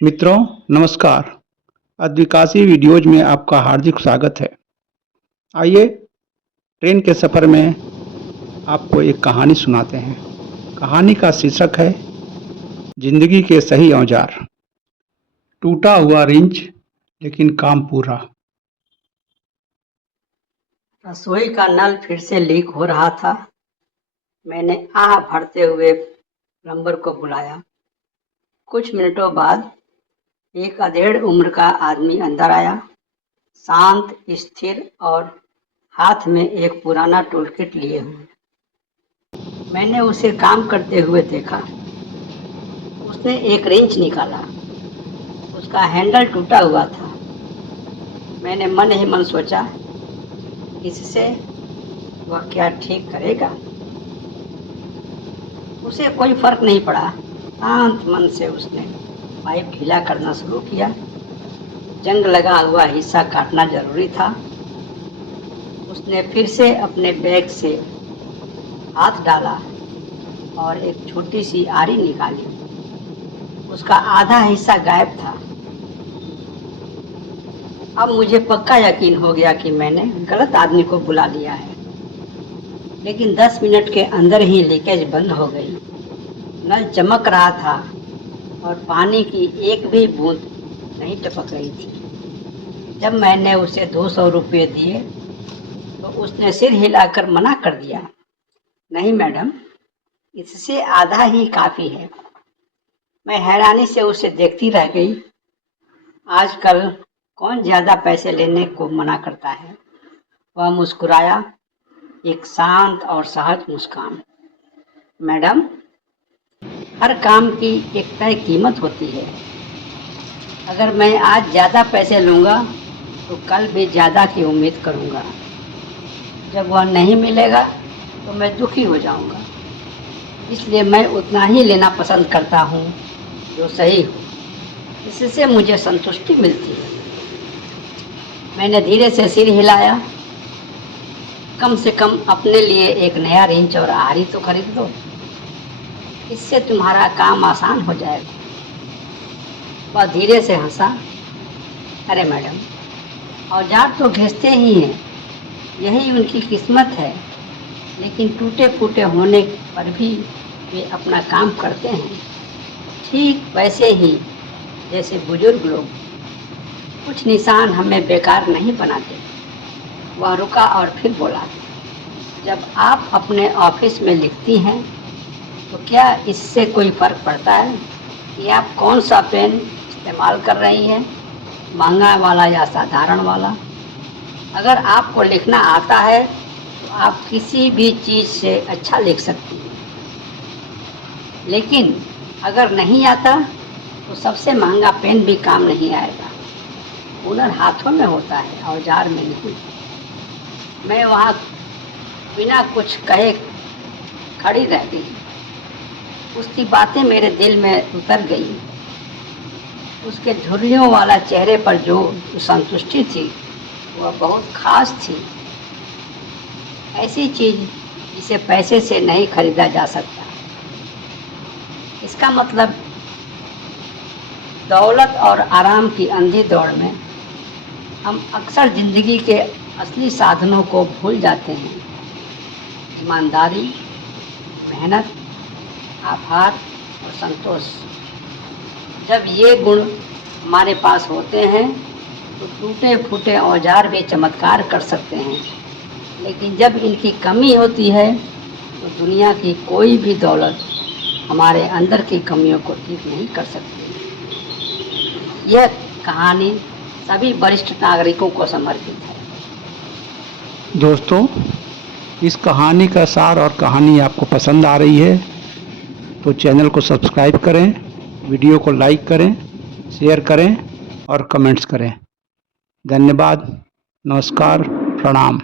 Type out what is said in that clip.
मित्रों नमस्कार। अद्विकासी वीडियोज में आपका हार्दिक स्वागत है। आइए ट्रेन के सफ़र में आपको एक कहानी सुनाते हैं। कहानी का शीर्षक है जिंदगी के सही औजार। टूटा हुआ रिंच लेकिन काम पूरा। रसोई का नल फिर से लीक हो रहा था। मैंने आह भरते हुए प्लम्बर को बुलाया। कुछ मिनटों बाद एक अधेड़ उम्र का आदमी अंदर आया, शांत, स्थिर और हाथ में एक पुराना टूलकिट लिए हुए। मैंने उसे काम करते हुए देखा। उसने एक रिंच निकाला। उसका हैंडल टूटा हुआ था। मैंने मन ही मन सोचा, इससे वह क्या ठीक करेगा। उसे कोई फर्क नहीं पड़ा। शांत मन से उसने पाइप ढीला करना शुरू किया। जंग लगा हुआ हिस्सा काटना जरूरी था। उसने फिर से अपने बैग से हाथ डाला और एक छोटी सी आरी निकाली। उसका आधा हिस्सा गायब था। अब मुझे पक्का यकीन हो गया कि मैंने गलत आदमी को बुला लिया है। लेकिन 10 मिनट के अंदर ही लीकेज बंद हो गई। नल चमक रहा था और पानी की एक भी बूंद नहीं टपक रही थी। जब मैंने उसे 200 रुपये दिए तो उसने सिर हिलाकर मना कर दिया। नहीं मैडम, इससे आधा ही काफ़ी है। मैं हैरानी से उसे देखती रह गई। आजकल कौन ज़्यादा पैसे लेने को मना करता है। वह मुस्कुराया, एक शांत और सहज मुस्कान। मैडम, हर काम की एक तय कीमत होती है। अगर मैं आज ज़्यादा पैसे लूँगा तो कल भी ज़्यादा की उम्मीद करूँगा। जब वह नहीं मिलेगा तो मैं दुखी हो जाऊँगा। इसलिए मैं उतना ही लेना पसंद करता हूँ जो सही हो। इससे मुझे संतुष्टि मिलती है। मैंने धीरे से सिर हिलाया। कम से कम अपने लिए एक नया रिंच और आरी तो खरीद दो। इससे तुम्हारा काम आसान हो जाएगा। वह धीरे से हंसा। अरे मैडम, औजार तो घिसते ही हैं, यही उनकी किस्मत है। लेकिन टूटे फूटे होने पर भी वे अपना काम करते हैं, ठीक वैसे ही जैसे बुजुर्ग लोग। कुछ निशान हमें बेकार नहीं बनाते। वह रुका और फिर बोला, जब आप अपने ऑफिस में लिखती हैं तो क्या इससे कोई फ़र्क पड़ता है कि आप कौन सा पेन इस्तेमाल कर रही हैं, महंगा वाला या साधारण वाला? अगर आपको लिखना आता है तो आप किसी भी चीज़ से अच्छा लिख सकती हैं। लेकिन अगर नहीं आता तो सबसे महंगा पेन भी काम नहीं आएगा। हुनर हाथों में होता है, औजार में नहीं। मैं वहाँ बिना कुछ कहे खड़ी रह गई। उसकी बातें मेरे दिल में उतर गई। उसके झुर्रियों वाला चेहरे पर जो संतुष्टि थी वह बहुत खास थी। ऐसी चीज़ जिसे पैसे से नहीं खरीदा जा सकता। इसका मतलब दौलत और आराम की अंधी दौड़ में हम अक्सर ज़िंदगी के असली साधनों को भूल जाते हैं। ईमानदारी, मेहनत, आभार और संतोष। जब ये गुण हमारे पास होते हैं तो टूटे फूटे औजार भी चमत्कार कर सकते हैं। लेकिन जब इनकी कमी होती है तो दुनिया की कोई भी दौलत हमारे अंदर की कमियों को ठीक नहीं कर सकती। यह कहानी सभी वरिष्ठ नागरिकों को समर्पित है। दोस्तों, इस कहानी का सार और कहानी आपको पसंद आ रही है तो चैनल को सब्सक्राइब करें, वीडियो को लाइक करें, शेयर करें और कमेंट्स करें। धन्यवाद, नमस्कार, प्रणाम।